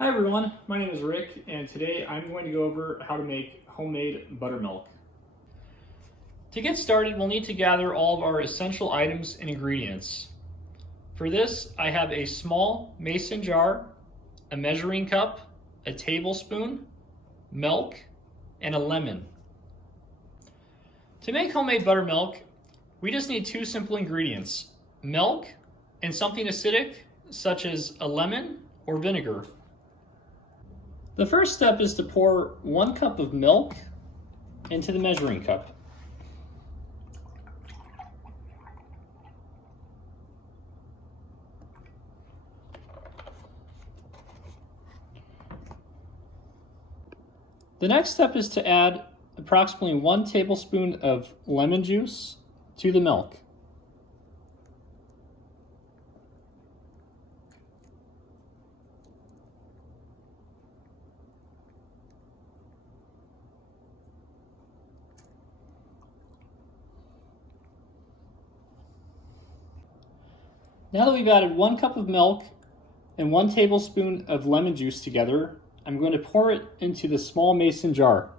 Hi everyone, my name is Rick and today I'm going to go over how to make homemade buttermilk. To get started, we'll need to gather all of our essential items and ingredients. For this, I have a small mason jar, a measuring cup, a tablespoon, milk, and a lemon. To make homemade buttermilk, we just need two simple ingredients, milk and something acidic such as a lemon or vinegar. The first step is to pour 1 cup of milk into the measuring cup. The next step is to add approximately 1 tablespoon of lemon juice to the milk. Now that we've added 1 cup of milk and 1 tablespoon of lemon juice together, I'm going to pour it into the small mason jar.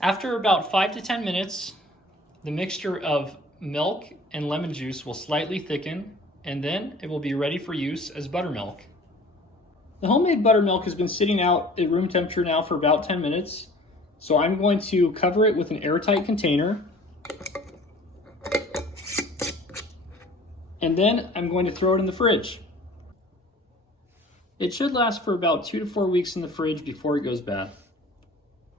After about 5 to 10 minutes, the mixture of milk and lemon juice will slightly thicken, and then it will be ready for use as buttermilk. The homemade buttermilk has been sitting out at room temperature now for about 10 minutes, so I'm going to cover it with an airtight container, and then I'm going to throw it in the fridge. It should last for about 2 to 4 weeks in the fridge before it goes bad.